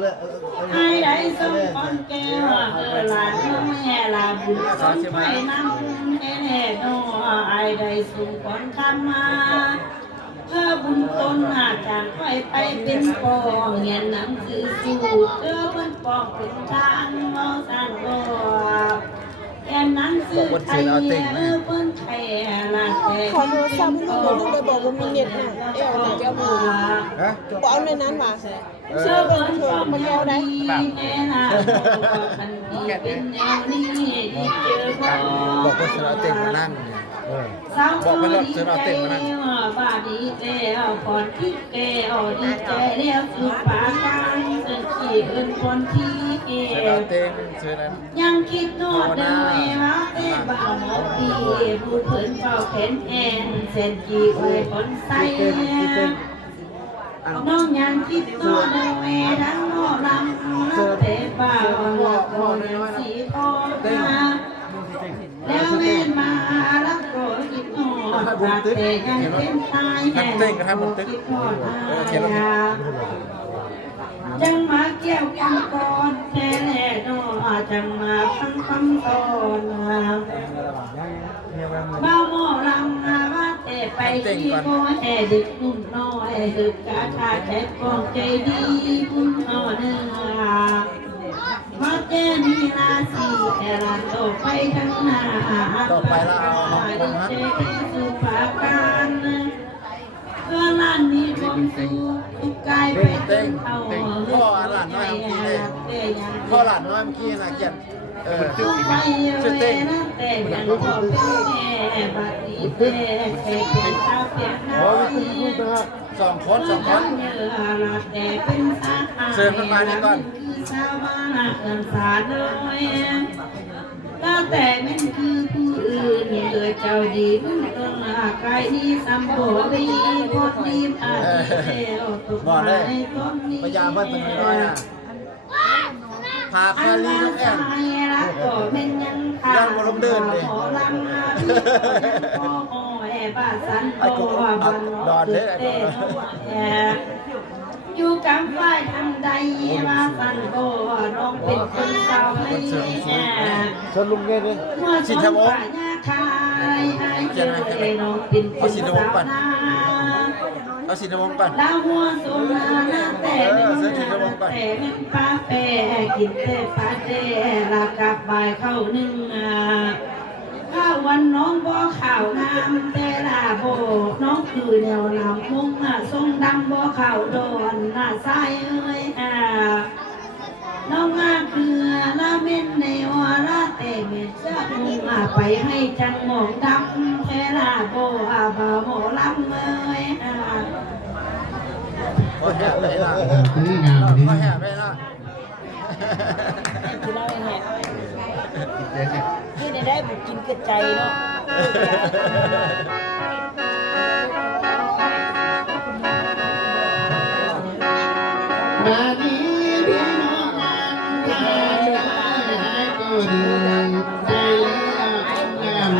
เลยไอ้ได้ส่งคนแก้วหลานแม่ลาบุญส่งไปน้ำแน่นอไอ้ได้ส่งคนคำมาเพื่อบุญตนจากไปเป็นปองเงียนหนังสือสูตรเธอเป็นปองเป็นทางมองสร้างบ่แค่นั้นซื้อไทยเพิ่นไทยละแต่ ขอโทรศัพท์ให้หนูหน่อยบอกว่ามีเน็ตน่ะจะเอามือบอกเอาในนั้นมาเชื่อเบิ่งชมมาเอาได้บอกว่าฉันเอาเต็งมานั่งบอกไปรถฉันเอาเต็งมานั่งบาดีแล้วก่อนที่แกเอาดีใจแล้วสุดปาการเกิดที่อื่นคนที่แก ฉันเอาเต็งฉันนั้น ยังคิดโน่เดิมว่าแต่บ่าวหมอปีผู้เพิ่นเฝ้าแขนแอนเส้นจีไว้บนไส้น้องยังคิดโน่เดิมดังโน่ลำนับแต่บ่าวหมอก่อนสีทองแล้วเว้นมาแล้วก็คิดโน่รักแต่ยังเป็นตายแน่คิดโน่จังมาเกี่ยวกันก่อนแค่แน่นอจังมาฟังคำตอนบ้าหมอลำนาว่าแต่ไปที่พ่อแห่ดึกนุ่มน้อยดึกกาชาใจปองใจดีบุญนอเนื้อมาเจมีราศีแต่ละต่อไปข้างหน้าต่อไปเราเอาคนนะ เจสุภาการเพื่อล้านนี้ความสุขทุกกายไปถึงเขาพ่อหลานน้อยเมื่อกี้เลยพ่อหลานน้อยเมื่อกี้นะเกียรติชื่อเต้นแต่ยังพอเป็นบัดนี้แต่แค่เพียงข้าวเพียงน้อยสองคนเชิญมันมานี่ก่อนสาวบ้านเกินสาน้อยตั้งแต่เป็นคือผู้อื่นเกิดเจ้าดีบุญตนกายดีสัมโภรีพอดีอาดีเอวตุกมาในต้นนี้พยายามว่าเป็นน้อยนะพาคาลีน้องแอนยันบรมเดินเลยไอ้กูดอนเลยอยู่กับฝ่ายทำใดมาสั่นโบร้องเป็นคนเศร้าให้ชนลุงเงี้ยเลยสิทธวงศ์เขียนอะไรน้องเป็นคนสาวนาเอาสิทธวงศ์ก่อนดาวหัวโซนาแต่เป็นป้าแปะกินแต่ป้าแดลากับใบเข้าหนึ่งข้าววันน้องบ่ข่าวงามแต่ลาโบน้องคือแนวลำมุงทรงดำบ่ข่าวโดนหน้าซ้ายเอ้ยน้องมาคือละเม่นในวาระแต่เม็ดจะมุ่งไปให้จังหมองดำแต่ลาโบบ่าโมลำเอ้ยโอ้แหบเลยล่ะโอ้แหบเลยล่ะคือเราแห่ที่ได้บุกกินกระใจเนาะมาดีพี่น้องกันใจได้ก็ดีใจแล้วงาม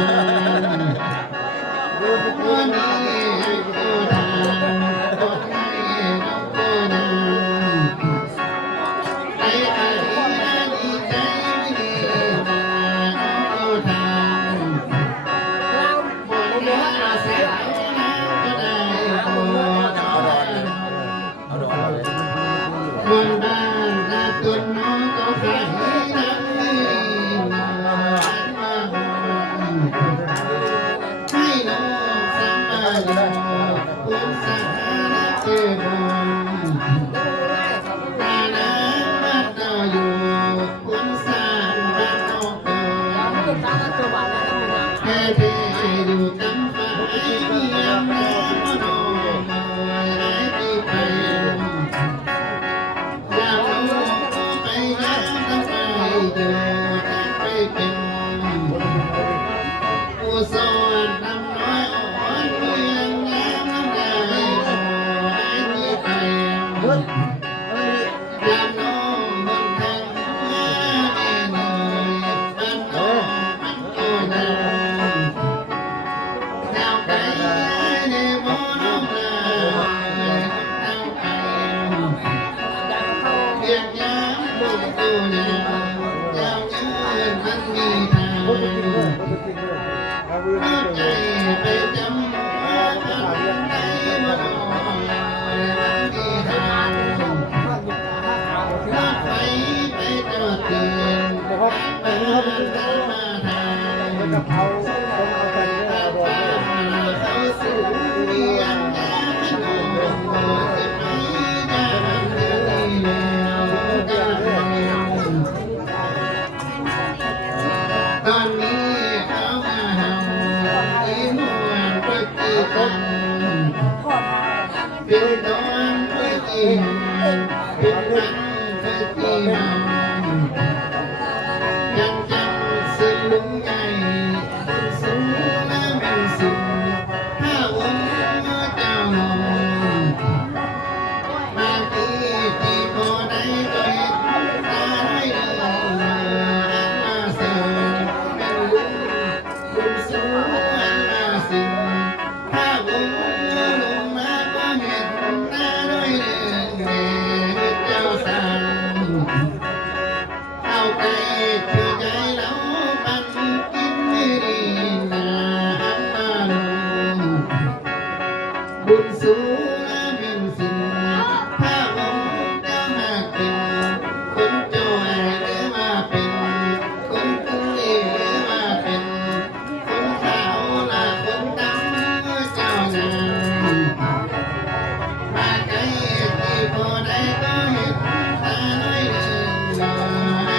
วันนี้ให้ก็ทำก็ให้น้องก็นำใจใจดีใจดีมาน้องก็ทำบอกว่าอาศัยก็ได้เอาดอนเลย คนบ้านนาตุนน้องก็ขายน้ำนี่มาหอนให้น้องสัมมาโลคุณสังฆาเทวตานามาต่ออยู่คุณสานรักน้องเกิดแค่เธออยู่กำฟ้ามียามน้องน้องหายไปอยากรู้ไปยังทำไมอยู่ไปเป็นผู้สอนนำน้อยอ่อนเพียงงามน้ำได้ขอให้ที่ไปยามน้องบนทางมาแม่เหนื่อยบ้านน้องมันก็นานดาวไกลในบ่อน้องลายดาวไกลเพียง เขาสู่เวียนน้ำนองจะไปยามเดินแล้วตอนนี้เขามาหาที่นวลไปตีกันเป็นดอนไปตีเป็นวันไปตียังจำสิ่งลุงใหญ่สูงและเป็นสูงถ้าวันเจ้าลงมาที่พอได้ก็เห็นตาได้มาเสิร์เป็นลุงสูงมาสิถ้าวันลงมาก็เห็นหน้าด้วยเด่นเจ้าสาวเอาใจคือใจเราปันกินไม่ดีนามาลงบุญสูงและเป็นสิ่งถ้าผมจะมาเป็นคนจอยหรือว่าเป็นคนกุ้งหรือว่าเป็นคนขาวและคนดำเจ้านางมาใจที่พอได้ก็เห็นตาน้อยเดินลอ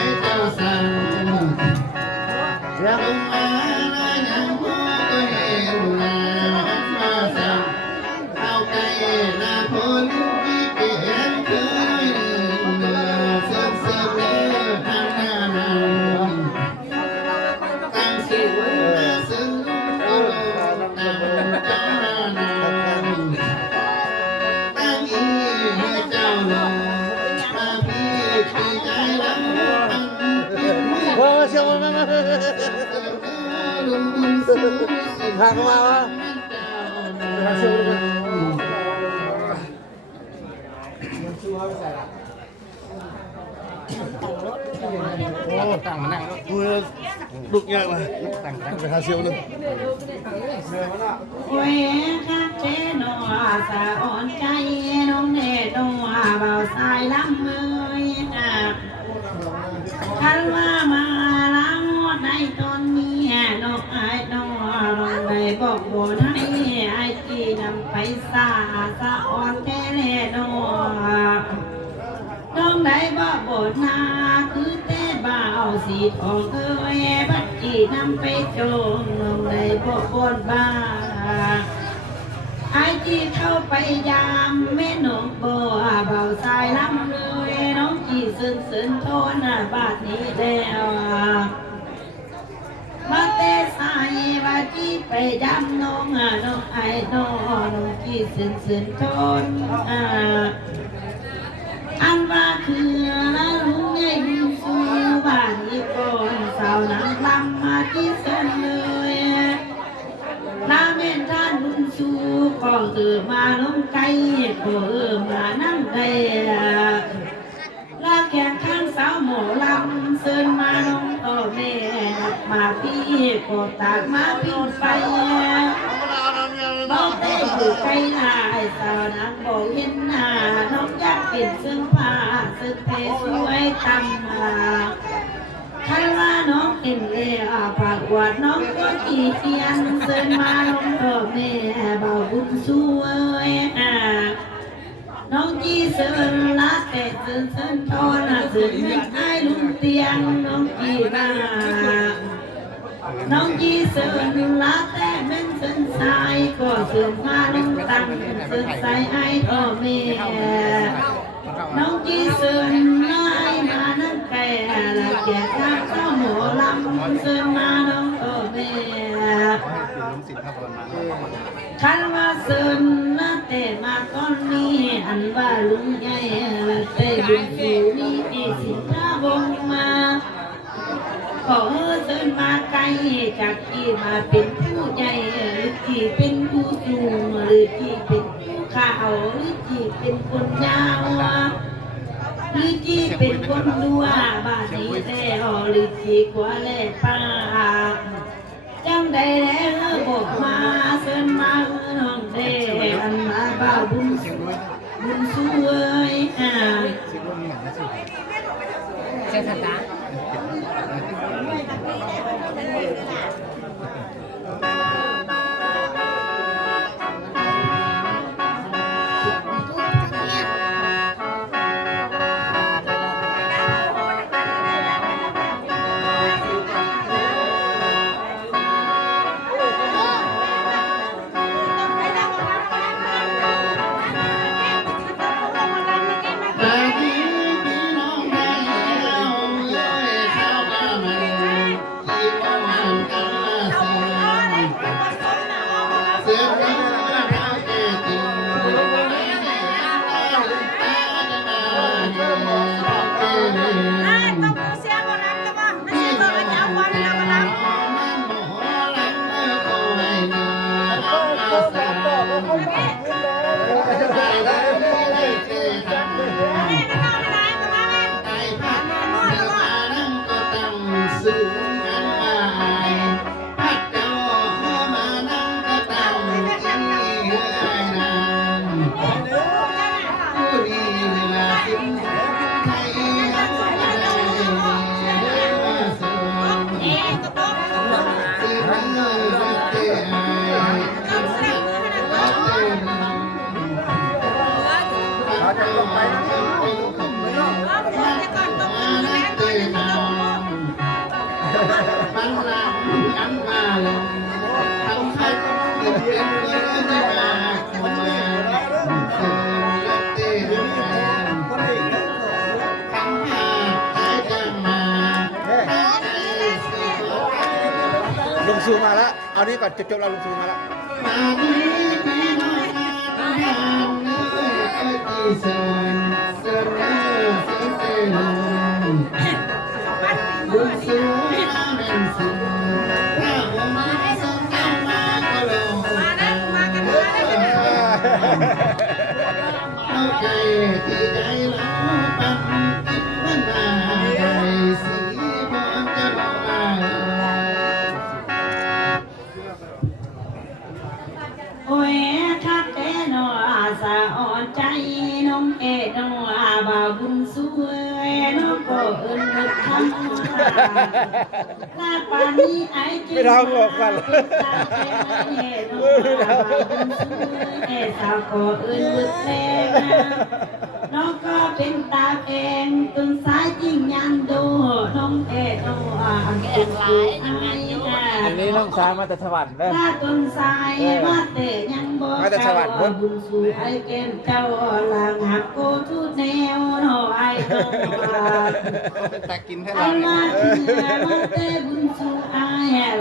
ยเจ้าสั่งลงมาแล้วยังพอก็เห็นหน้ามาสั่งเอาใจหน้าพอลูกที่เกียนเคยเดินเสือกเสือกเดินทางหน้านางตั้งสิวซึ่งลูกก็ลงแต่เจ้านางตั้งอีให้เจ้าลงมาพี่ที่ใจเราเชื่อมันพาเข้ามาวะตั้งมานั่งดูลุกยากเลยตั้งไปหาเซียวนึง โอ้ยคักเจนอสะอ่อนใจน้องเนตน้องเบาสายลำเมยคันว่ามาล้างหมดในตอนนี้น้องไอ้น้องลองได้บอกบ่ให้ไอ้ที่นำไปสาสะอ่อนแค่แน่น้องได้บอกบ่นาคือเต้บ่าวสีทองเอ้ยบัดจีนำไปโจมน้องได้บอกบ่บ้าไอ้ที่เข้าไปยามแม่น้องบ่เบาสายลำเลยน้องจีซึนโทนบาดนี้แล้วมาเตะสายว่าจีไปยามน้องน้องไอ้น้องจีซึนโทนอันว่าคือละลุงไงบุญสูบ้านนี้ก่อนสาวนางลำมาที่เส้นเลยน้าเม่นท่านบุญสูก็มาลงไก่ก็มานั่งได้ลาแข่งข้างสาวหมอลำเสินมาน้องต่อแม่มาพี่ก็ตากมาพี่ไปบอกได้อยู่ใกล้หน้าไอ้สาวนางบอกเห็นหน้าน้องอยากเห็นเสื้อผ้าเสื้อเพสวยตำมาคันว่าน้องเห็นแล้วปากวาดน้องก็จีเทียนเสินมาน้องต่อแม่เบาบุญสวยน้องจีเสินละแต่เสินทอนเสินให้ลุงเตียงน้องจีมาน้องจีเสินละแต่เป็นเสินสายก็เสินมาน้องตังเสินใส่ไอ้พ่อแม่น้องจีเสินไล่มานั่งแก่ละแก่ข้าเจ้าหมอลำเสินมาน้องพ่อแม่คันว่าเสินละแต่มาก่อนนี้อันว่าลุงใหญ่ละแต่บุญสูนี่ที่สินค้าวงมาขอเสินมาไกลจากที่มาเป็นผู้ใหญ่หรือที่เป็นผู้สูงหรือที่เป็นผู้ข่าวหรือที่เป็นคนยาวหรือที่เป็นคนดัวบ้านนี้แต่หรือที่กว่าแลป้าจังได้แล้วบอกมาเสินมาน้องเด้อันมาบ่าวบุญสวยเจ้าสตา สาวได้ได้เจอกันได้พัดเมื่อมานั่งก็ตั้งสูงอันอายพัดเจ้ามานั่งก็ตั้งที่เอื้อยนางผู้ดีเวลาสิ้นไทยได้มาส่งที่เมื่อรักเจ้าลุงซูมาแล้วเอานี้ก่อนจบแล้วลุงซูมาแล้วเอาใจที่ใจเราปันกินบ้านนาใจสีบอนจะรอมาโอ้ยคักแต่นอสะอ่อนใจน้องเอ็ดนอบาบุญสวยน้องก็เอิ้นนึกทำลาปานนี้ไอ้จึงไม่ต้องบอกกันสาวก็เอิ้นนึกแรงน้องก็เป็นตาเองตึงสายจริงยันดูน้องเอ็ดนออันเป็นหลายอันนี้น้องชายมาแต่สวรรค์เด้อ ถ้าต้นสายมาเตะยังบ่เจ้าบุญสู่ไอ้แก้มเจ้าลางหักโกทุกแนวหน่อไอ้ต้องตากินให้ อั เรา นมาเตะบุญสู่ไอ้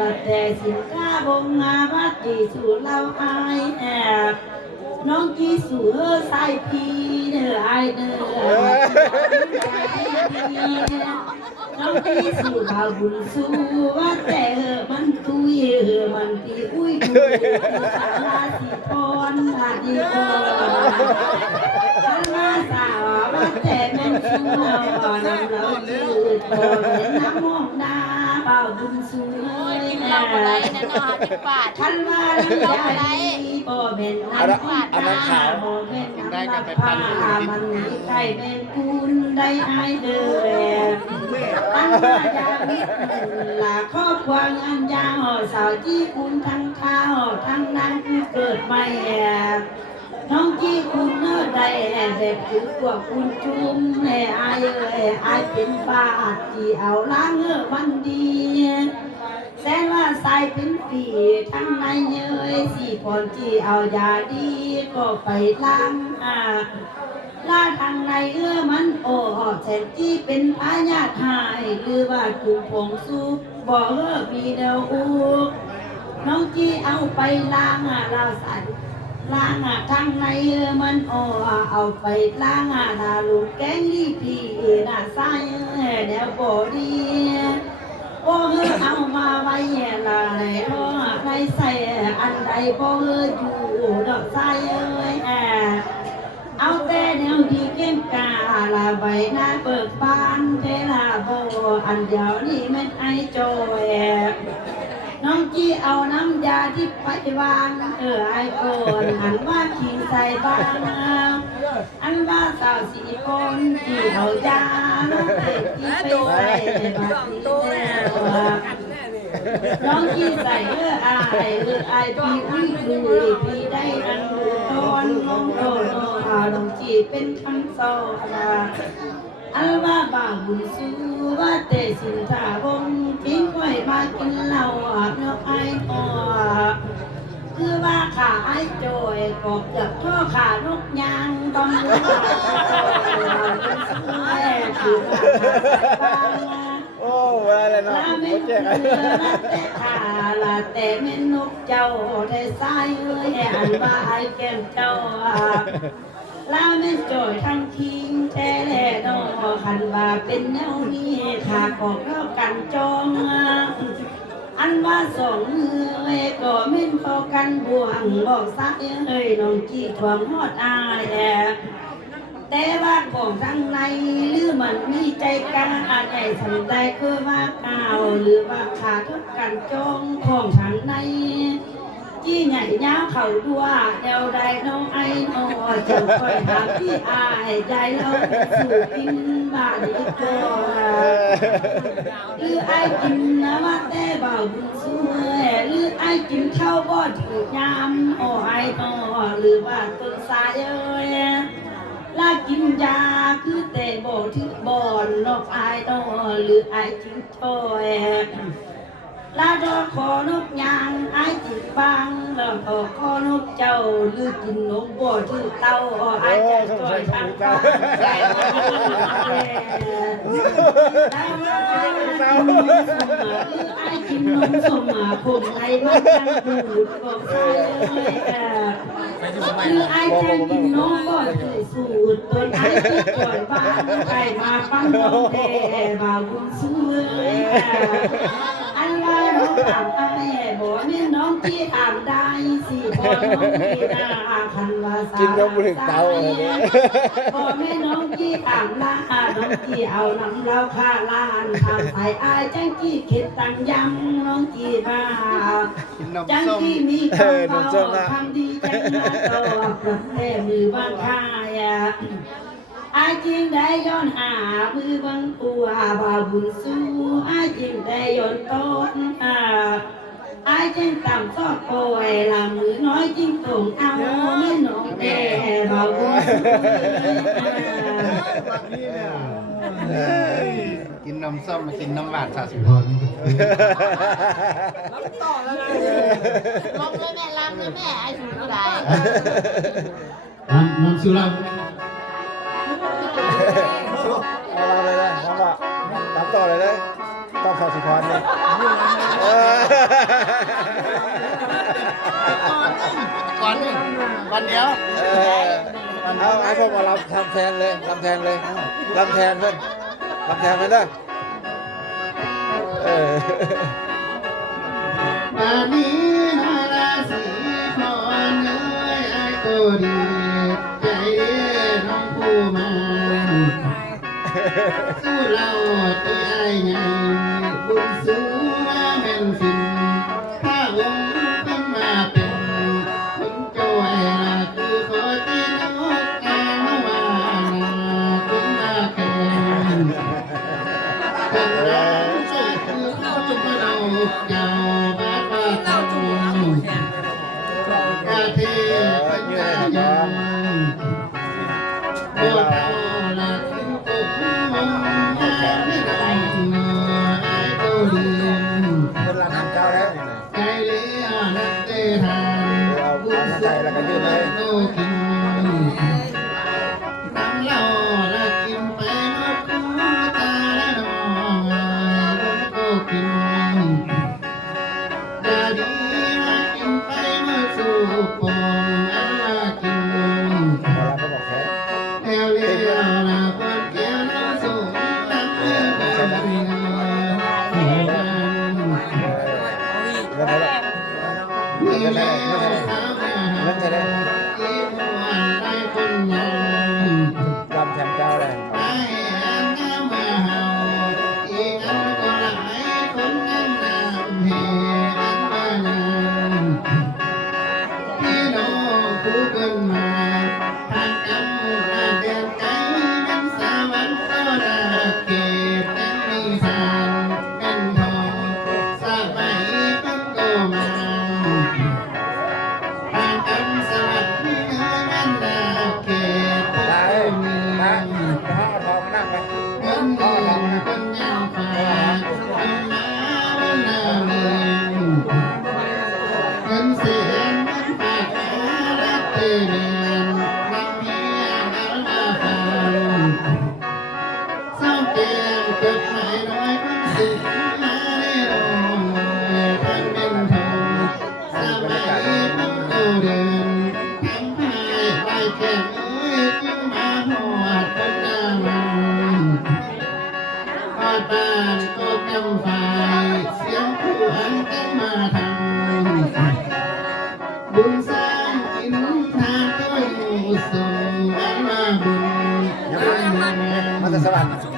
ละแต่สินค้าบงงาบัดดีสู่เราไอ้น้องกี่สู่สายพีเด้อไอ้เด้อน้องที่สู่บาบุญสู่ว่าแต่มันตุยมันตีอุ้ยดูสาราสิพรหาดีพรฉันมาสาวว่าแต่แม่นสู่เราน้ำเราจืดพอเห็นน้ำมองดาบาบุญสู่เราอะไรนั่นน่ะเป็นบาทฉันว่าเราอะไรบ่เป็นน้ำบาทบ่เป็นน้ำได้กันไปพันมันมีใครเป็นคุณได้ไอเด้อตั้งมาจากนิดลาครอบครัวงานยาวสาวจี้คุณทั้งข้าวทั้งนั้นคือเกิดใหม่น้องจี้คุณเนื้อใดเด็กคือพวกคุณจุ่มแม่อายเป็นบาทที่เอาล้างวันดีแสนว่าใส่เป็นฝีทั้งในเยยสี่คนที่เอายาดีก็ไปล้างลาทางในมันโอ้แสนที่เป็นพญาหายหรือว่าจุ่มผงซุปบ่มีเดาอูน้องจี้เอาไปล้างเราสันล้างทางในมันโอ้เอาไปล้างนาลุงแกงลีพีนาใส่แนวบ่ดีโอ้เอามาไว้ลาไหนใครใส่อันใดบ่อยู่ดอกใส่เอาแต่แนวดีเก่งกาลาใบหน้าเบิกบานเทลาโบอันเดียวนี่มันไอโจน้องจี้เอาน้ำยาที่ไปวางไอโอนหันว่าขิงใส่บางอันว่าสาวสีคนที่เอายาที่ไปใส่บางน้องจี้ใส่ไอพี่อุ้ยดูพี่ได้อันตอนน้องโดนน้องจี้เป็นคำสอนอัลว่าบาบุญสู้ว่าแต่สินทาบงทิ้งไว้มากินเหล้าเนื้อไอพอคือว่าขาไอโจยกบเกือบท่อขานกยางต้องรู้ว่าคือโอ้อะไรเนาะโอเคแต่ขาลาแต่เม่นกเจ้าได้ใส่อันว่าไอแก้มเจ้าลาเม่นโจยทั้งทิ้งแท้แลนอคันว่าเป็นแนวนี้ขาก็เข้ากันจองอันว่าสองมือก็เม่นพอ กันบ่วงบอกซักเอ้ยน้องกี้ทวงฮอดอายแต่ว่าของทางในหรือมันมีใจกล้าใหญ่ทำได้คือว่าก้าวหรือว่าขาดกันจองของทางในจี้ใหญ่ยาวเข่าดัวเดวใดน้องไอ้น้อจะคอยหาพี่อายใจเราสู่กินบ้านอีกตัวหรือไอ้กินนะว่าแต่เบาบุญสวยหรือไอ้กินข้าวบ่ถือยำไอ้น้อหรือว่าต้นสายเอ้ยลากินยาคือแต่บ่ถือบอนนอกไอ้น้อหรือไอ้กินช่อยลาดอขอนกยางไอ้จิบบังแล้วก็ขอนกเจ้าหรือกินนกบ่ถือเต้าไอ้ใจจอยทางฟ้าใส่ไอ้กินนมสมผมไอ้มันจังดูดบอกใส่คือไอ้จังกินนมบ่ถือสูตรต้นไอ้ที่ปล่อยบ้านไอ้มาปั้นนมแด่บ่าวบุญสวยอันว่าน้องถามไอ้บ่แม่น้องที่ถามได้สิบ่น้องที่หน้าคันว่าสา กินนมบุหรี่เตาอะไรเนี่ย บ่แม่น้องที่ถามลาน้องที่เอาน้ำเหล้าค่าล้านทำใส่อายจังที่เข็ดตังยำน้องที่มาจังที่มีคำเบาคำดีจังมาตอบรับแท้มือบางค่ายอายจริงได้ย้อนหามือบังตัวบ่าวบุญสู้อายจริงได้ย้อนต้นอายจริงต่ำซอดโอยลามือน้อยจริงตรงเอาไม่น้องแก่บ่าวบุญสู้กินนมส้มมากินน้ำหวานสาสุพร ลำเลยแม่ลำเลยแม่ไอ้สูงอะไร นมสุรา เอาเลยนะทำว่าตามต่อเลยนะต้องเข้าสุพรรณเลยก่อนหนึ่งก่อนเดียว เอาไอ้พวกมาทำแทนเลยทำแทนเลยทำแทนเพื่อนทำแทนไปเด้อป่านนี้นาราศีพรเอ้ยไอ้ก็ดีใจเด้น้องผู้มาสู้เราตีไอ้ใหญ่บุญสูงมาเป็นสินถ้าองค์เป็นมาเป็นคนจอยละคือขอที่นกแก้วว่านาคุณมาแข่งเป็นเราช่วยคือเขาจะมาเราเจ้าบ้านว่าเจ้าอาเทเป็นยาโยมโบราณละถึงกุมมันมาไม่ได้ไอ้ตัวเดียน คนละน้ำเจ้าแล้ว ใจเลี้ยนักเตะทานบุญสุขโตกินน้ำเหล้าละกินไปหมดคู่ตาและน้องบุญโตกินดาดีมากินไปหมดสู่ปองอันละกิน พอเราก็บอกแค่ แถวเลี้ยละคนเกี่ยวน้ำสูงน้ำเลี้ยบนเรือหัวมัน เงินเท่าไหร่ มีเลี้ย เงินเท่าไหร่ ที่วันได้คนยัง รำแทนเจ้าเลย ไปอันน้ำมาเฮาอีกอันก็หลายคนนั่งน้ำเฮอันมายังพี่น้องคู่กันมาทางกำลังเดินใจนั้นสาวันก็รักเก็บนั้นมีสารเป็นทองสาใบเป็นก็มาทางกำสวัสดิ์นั้นรักเก็บ ได้ ก็มี นะห้องทองนั่งไป คนเดินคนยาวฟ้าคนมาวันนาเมืองเงินเสียงมันฝากหารักเตเรียนรักเมียนั้นมาฟังเศร้าเกียงเกิดหมายน้อยคนสุขมาได้ลงท่านเป็นทองสมัยมันโตเดินทำให้ไปแค่เอ้ยจึงมาหอดคนหน้ามันพอบ้านก็กำไฟเสียงผู้อันกันมาทำ บุญสร้างกินทานก็อยู่ส่งอันมาบุญ มาจะสวรรค์